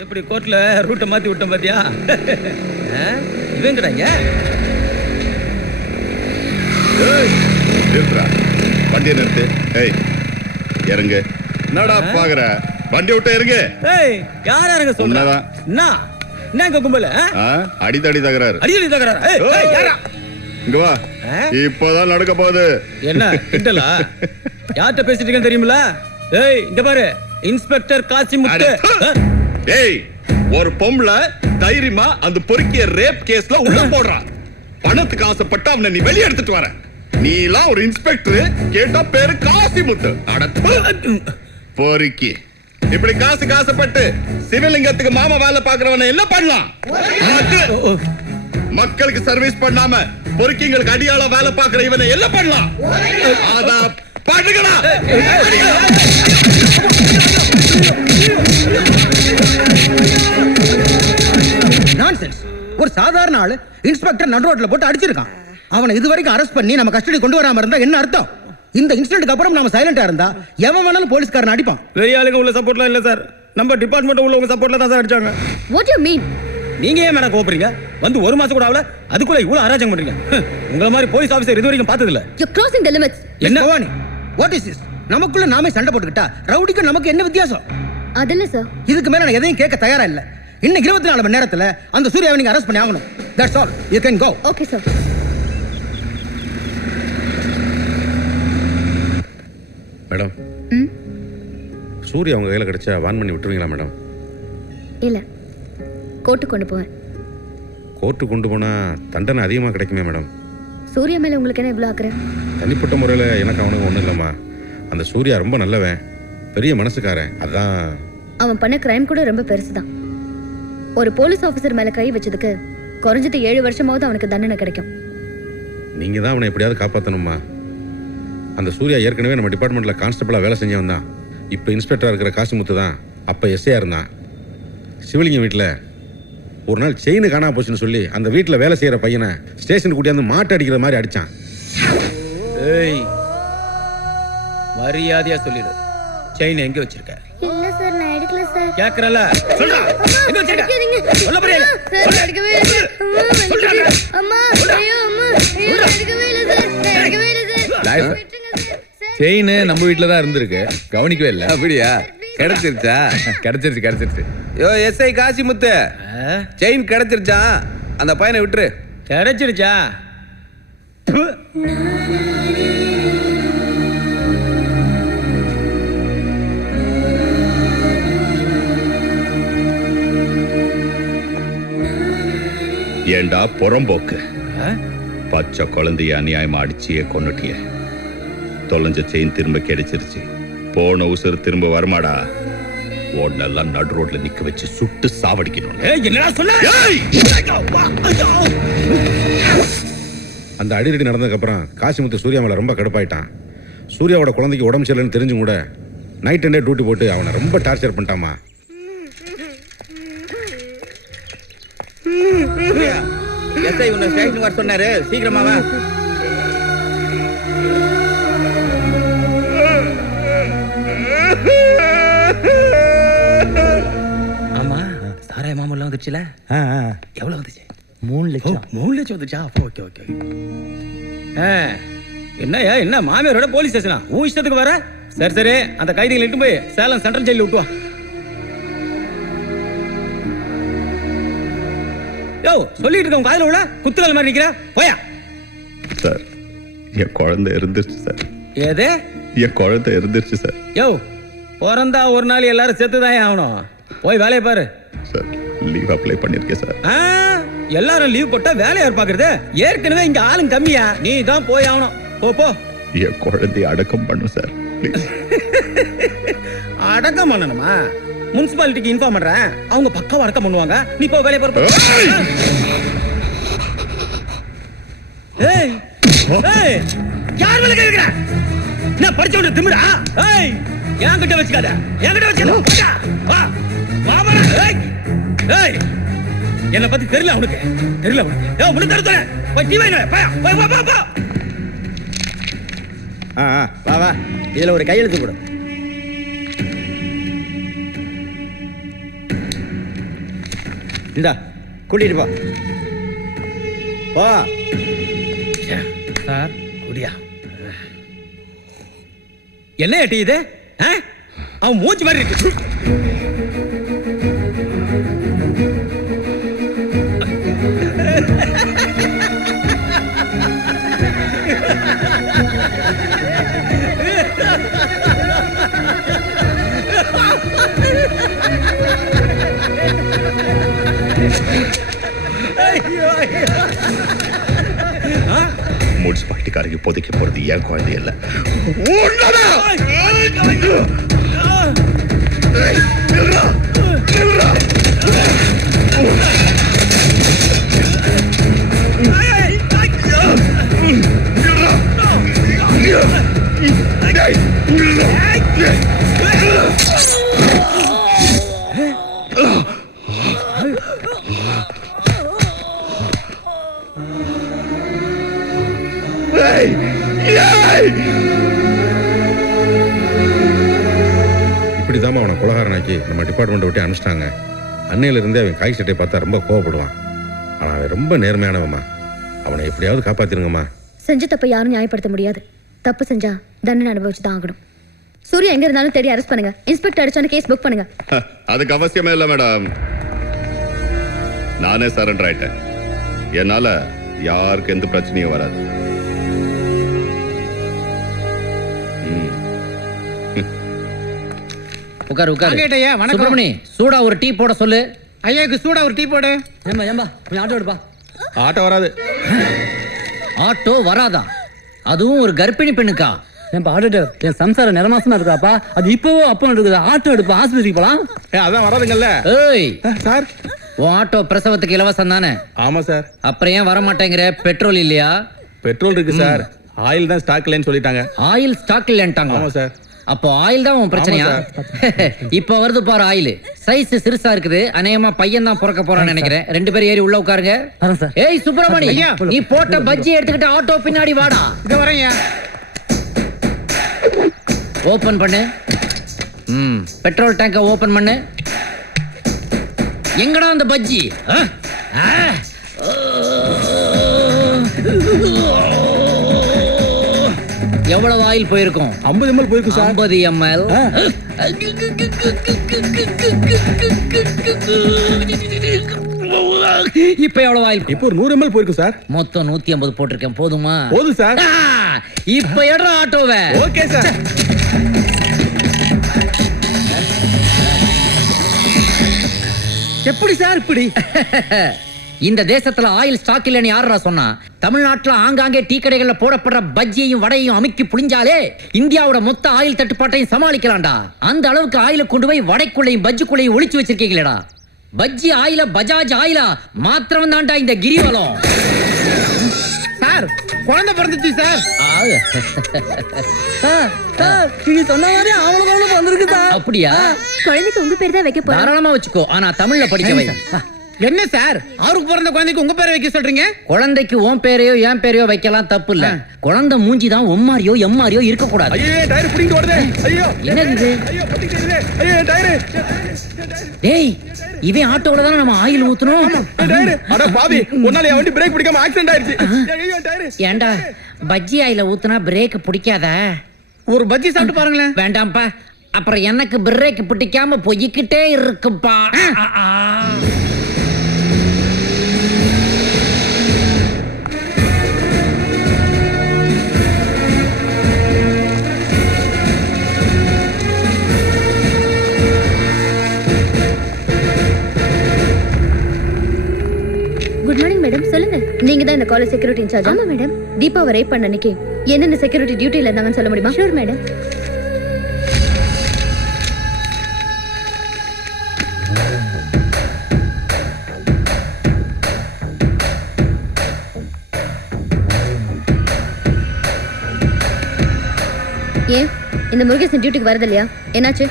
எப்படி கோர்ட்ல ரூட்டை மாத்தி விட்டோம் பாத்தியா? இவங்கடாங்க வண்டியை நிறுத்து. ஏய் இறங்கு. என்னடா பாக்குற? வண்டி விட்டு இறங்கு. ஏய் யார் இறங்க சொல்றா? என்ன கும்பல அடிதடி தகராறு. அடிதடி தகராறு. ஏய் யாரா? இங்க வா. இப்போதான் நடக்க போகுது. என்ன கிண்டலா? யார்கிட்ட பேசிட்டு இருக்கேன்னு தெரியுமில? ஏய் இங்க பாரு, இன்ஸ்பெக்டர் காசிமுத்து. ஏய் ஒரு பொம்பளை தைரியமா அந்த பொறுக்கிய ரேப் கேஸ்ல உள்ள போடுறான். பணத்துக்கு ஆசைப்பட்டு அவனை நீ வெளியே எடுத்துட்டு வர. நீ எல்லாம் ஒரு இன்ஸ்பெக்டர், கேட்டா பேரு காசிமுத்து. பொறுக்கி இப்படி காசுக்கு ஆசைப்பட்டு சிவலிங்கத்துக்கு மாமா வேலை பாக்குறவன என்ன பண்ணலாம்? மக்களுக்கு சர்வீஸ் பண்ணாம பொறுக்கிங்களுக்கு அடியாள வேலை பாக்குற இவனை என்ன பண்ணலாம்? அதான் பண்ணுங்களா? நான்சென்ஸ். ஒரு சாதாரண ஆளு இன்ஸ்பெக்டர் நடு ரோட்ல போட்டு அடிச்சிருக்கான். அவனை இதுவரைக்கும் அரெஸ்ட் பண்ணி நம்ம கஸ்டடி கொண்டு வராம இருந்தா என்ன அர்த்தம்? இந்த இன்சிடென்ட்க்கு அப்புறம் நாம சைலண்டா இருந்தா எவன் வேணாலும் போலீஸ்காரன் அடிப்பான். பெரிய ஆளுங்க உள்ள சப்போர்ட்லாம் இல்ல சார். நம்ம டிபார்ட்மெண்ட் உள்ள உங்க சப்போர்ட்ல தான் சார் அடிச்சாங்க. What do you mean? நீங்க ஏன் மேடம் கோபறீங்க? வந்து ஒரு மாசம் கூட ஆகல, அதுக்குள்ள இவ்வளவு அராஜகம் பண்றீங்க. உங்கள மாதிரி போலீஸ் ஆபீசர் இதுவரைக்கும் பார்த்தது இல்ல. You're crossing the limits. என்ன பவானி? What is this? நமக்குள்ள நாமே சண்டை போட்டுக்கிட்டா ரவுடிக்கு நமக்கு என்ன வித்தியாசம்? அதல்ல சார். இதுக்கு மேல நான் எதையும் கேட்க தயாரா இல்ல. இன்னும் 24 மணி நேரத்துல அந்த சூர்யாவை நீங்க அரெஸ்ட் பண்ணி ஆகணும். That's all. You can go. Okay sir. Madam, Surya அவங்க கையில் கிடைச்சா வான் பண்ணி விட்டுருவீங்களா மேடம்? இல்ல, கோர்ட்டு கொண்டு போவேன். கோர்ட்டு கொண்டு போனால் தண்டனை அதிகமாக கிடைக்குமே மேடம்? சூர்யா மேலே உங்களுக்கு என்ன இவ்வளோ ஆக்குறேன்? தனிப்பட்ட முறையில் எனக்கு அவனுக்கு ஒன்றும் இல்லைம்மா. அந்த சூர்யா ரொம்ப நல்லவன், பெரிய மனசுக்காரன். அதான் அவன் பண்ண கிரைம் கூட ரொம்ப பெருசு தான். ஒரு போலீஸ் ஆஃபீஸர் மேலே கை வச்சதுக்கு குறைஞ்சது 7 வருஷமாவது அவனுக்கு தண்டனை கிடைக்கும். நீங்கள் தான் அவனை எப்படியாவது காப்பாற்றணுமா? அந்த சூர்யா ஏற்கனவே நம்ம டிபார்ட்மெண்ட்டில் கான்ஸ்டபிளாக வேலை செஞ்சவன் தான். இப்போ இன்ஸ்பெக்டராக இருக்கிற காசிமுத்து தான் அப்போ எஸ்ஐயாக இருந்தான். சிவலிங்கம் வீட்டில் ஒரு நாள் செயின் காணா போச்சுன்னு சொல்லி அந்த வீட்டில் வேலை செய்கிற பையனை ஸ்டேஷனுக்கு கூட்டியாந்து மாட்டு அடிக்கிற மாதிரி அடித்தான். ஏய் மரியாதையா சொல்லிடு, செயின் எங்க வச்சிருக்க? இல்ல சார், நான் எடுக்கல சார். கேக்குறல சொல்றா, எங்க வச்சிருக்க? சொல்ல போறியா? சார் எடுக்கவே இல்ல சார். சொல்றா அம்மா. ஐயோ அம்மா, ஐயோ எடுக்கவே இல்ல சார். எடுக்கவே இல்ல சார். செயின் நம்ம வீட்டுல தான் இருந்திருக்கு, கவனிக்கவே இல்லை. அப்படியா? கிடைச்சிருச்சா? கிடைச்சிருச்சு. யோ எஸ்ஐ காசிமுத்து, செயின் கிடைச்சிருச்சா? அந்த பையனை விட்டுரு. கிடைச்சிருச்சா? ஏண்டா புறம்போக்கு, பச்சை குழந்தைய அநியாயமா அடிச்சியே கொன்னுட்டிய. தொலைஞ்ச செயின் திரும்ப கிடைச்சிருச்சு, போன உசுறு திரும்ப வரமாடா. உன்னெல்லாம் நடு ரோட்ல நிக்க வச்சு சுட்டு சாவடிக்கணும். அந்த அடிரடி நடந்ததுக்கப்புறம் காசிமுத்து சூர்யா மேலே ரொம்ப கடுப்பாயிட்டான். சூர்யாவோட குழந்தைக்கு உடம்பு சரியில்லைன்னு தெரிஞ்சும் கூட நைட் அண்ட் டே டியூட்டி போட்டு அவனை ரொம்ப டார்ச்சர் பண்ணிட்டாமா. எஸ்ஐ உன்னை ஸ்டேஷனுக்கு வர சொன்னாரு, சீக்கிரமா வா. ஆமா, சாராய மாமூலாம் வந்துச்சுல? எவ்வளவு வந்துச்சு? 3 லட்சம். 3 லட்சம் வந்துச்சா? Okay okay. என்னையா என்ன மாமியாரோட போலீஸ் ஸ்டேஷனா? உன் இஷ்டத்துக்கு வர? சரி சரி, அந்த கைதிகளை இட்டு போய் சேலம் சென்ட்ரல் ஜெயிலில் விட்டுவா. யோ சொல்லிட்டு இருக்க, உன் காதுல உள்ள குத்துக்கல் மாதிரி நிக்கிற, போயா. சார் என் குழந்தை இருந்துருச்சு சார். ஏதே? என் குழந்தை இருந்துருச்சு சார். யோ பிறந்தா ஒரு நாள் எல்லாரும் செத்துதான் ஆகணும். போய் வேலையை பாரு. சார் லீவ் அப்ளை பண்ணிருக்கேன் சார். எல்லாரும் லீவ் போட்டா வேலையா பாக்குறது? ஏற்கனவே இங்க ஆளுங்க கம்மியா, நீ தான் போய் ஆகணும். போ போ. என் குழந்தைய அடக்கம் பண்ணும் சார். அடக்கம் பண்ணணுமா? முனிசிபாலிட்டிக்கு இன்ஃபார்ம் பண்றேன், அவங்க பக்கம் அடக்கம் பண்ணுவாங்க. நீ போ வேலையை பாரு. ஏய் ஏய் யார் மேல கேக்குற? நான் படிச்சவன திமிரா? ஏய் என்கிட்ட வச்சுக்காத, என்கிட்ட வச்சுக்காத. வா வா வா. ஏய் ஏய் என்ன பத்தி தெரியல உனக்கு? தெரியல உனக்கு? ஏய் முன்ன தரதல போய் டீ வைங்க. போய் வா வா வா. வா வா, இதுல ஒரு கையெழுத்து கொடு. இந்தா கூட்டிட்டு போ போ. சார் குடியா. என்ன ஏட்டி இது? அவன் மூச்சு மாதிரி இருக்கு. முனிசிபாலிட்டிக்காரங்க இப்போதைக்கு போறது ஏன் குழந்தை இல்லை. இப்படிதாம்மா அவனை கொலகாரனாக்கி நம்ம டிபார்ட்மெண்ட்டை விட்டு அனுப்பிச்சிட்டாங்க. அன்னையிலிருந்தே அவன் காய் சட்டையை பார்த்தா ரொம்ப கோவப்படுவான். ஆனால் அவன் ரொம்ப நேர்மையானவம்மா. அவனை எப்படியாவது காப்பாத்திருங்கம்மா. செஞ்ச தப்பை யாரும் நியாயப்படுத்த முடியாது. தப்பு செஞ்சா தண்டனை அனுபவிச்சு தான் ஆகணும். சூர்யா எங்க இருந்தாலும் தேடி அரெஸ்ட் பண்ணுங்க. இன்ஸ்பெக்டர் அடிச்சான கேஸ் புக் பண்ணுங்க. அதுக்கு அவசியமே இல்லை மேடம். நானே சரண்டர் ஆயிட்டேன். என்னால யாருக்கு எந்த பிரச்சனையும் வராது. உட்காரு உட்காரு. வாங்கேட்டையா, வணக்கம். சுப்பிரமணி, சூடா ஒரு டீ போட சொல்லு. ஐயாக்கு சூடா ஒரு டீ போடு. ஏம்பா கொஞ்சம் ஆட்டோ எடுப்பா. ஆட்டோ வராது. ஆட்டோ வராதா? அதுவும் ஒரு கர்ப்பிணி பெண்ணுக்கா? ஏன்பா ஆட்டோ? என் சம்சாரம் நிறமாசமா இருக்காப்பா. அது இப்பவோ அப்போ இருக்குது. ஆட்டோ எடுப்பா, ஆஸ்பத்திரிக்கு போலாம். அதான் வராதுங்கல்ல. ஏய் சார், உன் ஆட்டோ பிரசவத்துக்கு இலவசம் தானே? ஆமா சார். அப்புறம் ஏன் வர மாட்டேங்கிற? பெட்ரோல் இல்லையா? பெட்ரோல் இருக்கு சார். ஆயில் தான் ஸ்டாக் இல்லைன்னு சொல்லிட்டாங்க. ஆயில் ஸ்டாக் இல்லன்ட்டாங்க. ஆமா சார். அப்போ ஆயில் தான் உன் பிரச்சனையா? இப்ப வருது பாரு ஆயில். சைஸ் சிறுசா இருக்குது. அநேகமா பையன் தான் பிறக்க போறான்னு நினைக்கிறேன். 2 பேரும் ஏறி உள்ள உட்காருங்க. ஏய் சுப்பிரமணி, நீ போட்ட பஜ்ஜி எடுத்துக்கிட்டு ஆட்டோ பின்னாடி வாடா. இங்க வரேன்யா. ஓபன் பண்ணு. பெட்ரோல் டேங்க ஓபன் பண்ணு. எங்கடா அந்த பஜ்ஜி? எவ்வளவு ஆயில் போயிருக்கும்? 50 ml போயிருக்கு சார். 50 ml. இப்ப எவ்வளவு ஆயில்? இப்போ ஒரு 100 ml போயிருக்கு சார். மொத்தம் 150 போட்டிருக்கேன். போதுமா? போதும் சார். இப்ப எடுற ஆட்டோவை. Okay sir. எப்படி சார் இப்படி? இந்த தேசத்துல ஆயில் ஸ்டாக் இல்லைன்னு யாரா சொன்னா? தமிழ்நாட்டுல ஆங்காங்கே டீ கடைகள்ல போடப்படுற பஜ்ஜியையும் வடையையும் அமுக்கி புளிஞ்சாலே இந்தியாவோட மொத்த ஆயில் தட்டுப்பாட்டையும் சமாளிக்கலாம்டா. அந்த அளவுக்கு ஆயில கொண்டு போய் வடைக்குள்ளையும் பஜ்ஜிக்குள்ளையும் ஒளிச்சு வச்சிருக்கீங்களேடா. பஜ்ஜி ஆயில பஜாஜ் ஆயிலா மாத்திரம் தான்டா இந்த கிரிவலம். சார், குழந்தை பிறந்துச்சு சார். நீங்க சொன்ன மாதிரி அவங்களுக்கு வந்திருக்கு சார். அப்படியா? குழந்தைக்கு உங்க பேர் தான் வைக்க போறோம். தாராளமா வச்சுக்கோ. ஆனா தமிழ்ல படிக்க வை. என்ன சார், அவருக்கு பிறந்த குழந்தைக்கு உங்க பேரை வைக்க சொல்றீங்க? குழந்தைக்கு உன் பேரையோ என் பேரையோ வைக்கலாம், தப்பு இல்ல. குழந்தை மூஞ்சி தான் ஒம்மாரியோ எம்மாரியோ இருக்க கூடாது. ஐயோ டயர் பிடிங்க ஓடுதே. ஐயோ என்னது இது? ஐயோ பத்திட்டே. ஐயோ டயர். டேய், இவன் ஆட்டோல தான நம்ம ஆயில் ஊத்துறோம். டயர். அட பாவி, உன்னால என் வண்டி பிரேக் பிடிக்காம ஆக்சிடென்ட் ஆயிருச்சு. ஐயோ டயர். ஏண்டா பஜ்ஜி ஆயில ஊத்துனா பிரேக் பிடிக்காதா? ஒரு பஜ்ஜி சாப்பிட்டு பாருங்களேன். வேண்டாம்ப்பா. அப்புறம் எனக்கு பிரேக் பிடிக்காம போய்கிட்டே இருக்குப்பா. Good morning madam. சொல்லுங்க. நீங்க தான் இந்த காலேஜ் செக்யூரிட்டி இன்சார்ஜ்? ஆமா மேடம். தீபாவை ரேப் பண்ண அன்னைக்கு என்னென்ன செக்யூரிட்டி டியூட்டில இருந்தாங்கன்னு சொல்ல முடியுமா? Sure madam. ஏன் இந்த முருகேசன் டியூட்டிக்கு வரது இல்லையா? என்னாச்சு?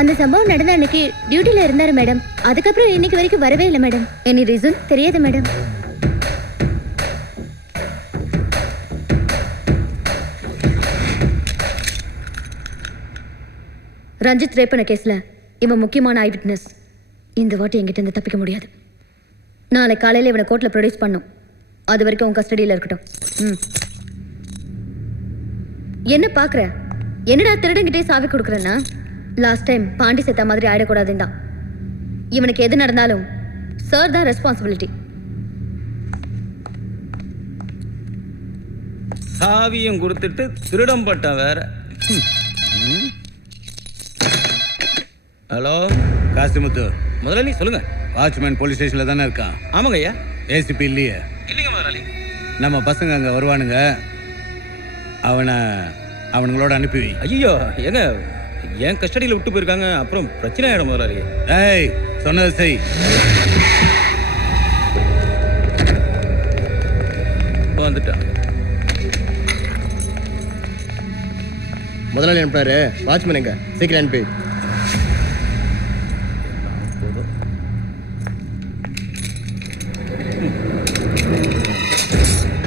அந்த சம்பவம் நடந்த அன்னைக்கு டியூட்டில இருந்தாரு மேடம். அதுக்கப்புறம் இன்னைக்கு வரைக்கும் வரவே இல்லை மேடம். எனி ரீசன் தெரியாது மேடம். ரஞ்சித் ரேப் பண்ண கேஸ்ல இவன் முக்கியமான ஐ விட்னஸ். இந்த வாட்டி என்கிட்ட இருந்து தப்பிக்க முடியாது. நாளை காலையில இவனை கோர்ட்ல ப்ரொடியூஸ் பண்ணும். அது வரைக்கும் உன் கஸ்டடியில இருக்கட்டும். ம். என்ன பாக்குற? என்னடா திருடங்கிட்டே சாவி கொடுக்குறேன்னா? லாஸ்ட் டைம் பாண்டி செத்த மாதிரி ஆயிடக்கூடாதுன்னு தான். இவனுக்கு எது நடந்தாலும் சார் தான் ரெஸ்பான்சிபிலிட்டி. சாவியும் கொடுத்துட்டு திருடம் பட்டான் வேற. ஹலோ காசிமுத்து, முதலாளி சொல்லுங்க. வாட்ச்மேன் போலீஸ் ஸ்டேஷன்ல தானே இருக்கான்? ஆமாங்க ஐயா. ஏசிபி இல்லையே? இல்லைங்க முதலாளி. நம்ம பசங்க அங்க வருவானுங்க, அவனுங்களோட அனுப்பி வை. ஐயோ ஏங்க, என் கஸ்டடியில் விட்டு போயிருக்காங்க, அப்புறம் பிரச்சனை ஆயிடும் முதலாளி. ஏய், சொன்னதை செய். வந்துட்டான். முதலாளி அனுப்புறாரு, வாட்ச்மேன் எங்க? சீக்கிரம் அனுப்பி.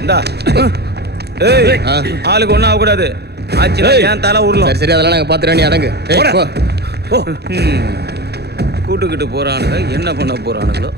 இந்தா. ஏய், ஆளுக்கு ஒன்றும் ஆகக்கூடாது. ஆச்சு ஏன் தலை உருளும். சரி அதெல்லாம் நாங்க பாத்துறோம், நீ அடங்கு. கூட்டுக்கிட்டு போறானுங்க, என்ன பண்ண போறானுங்களோ.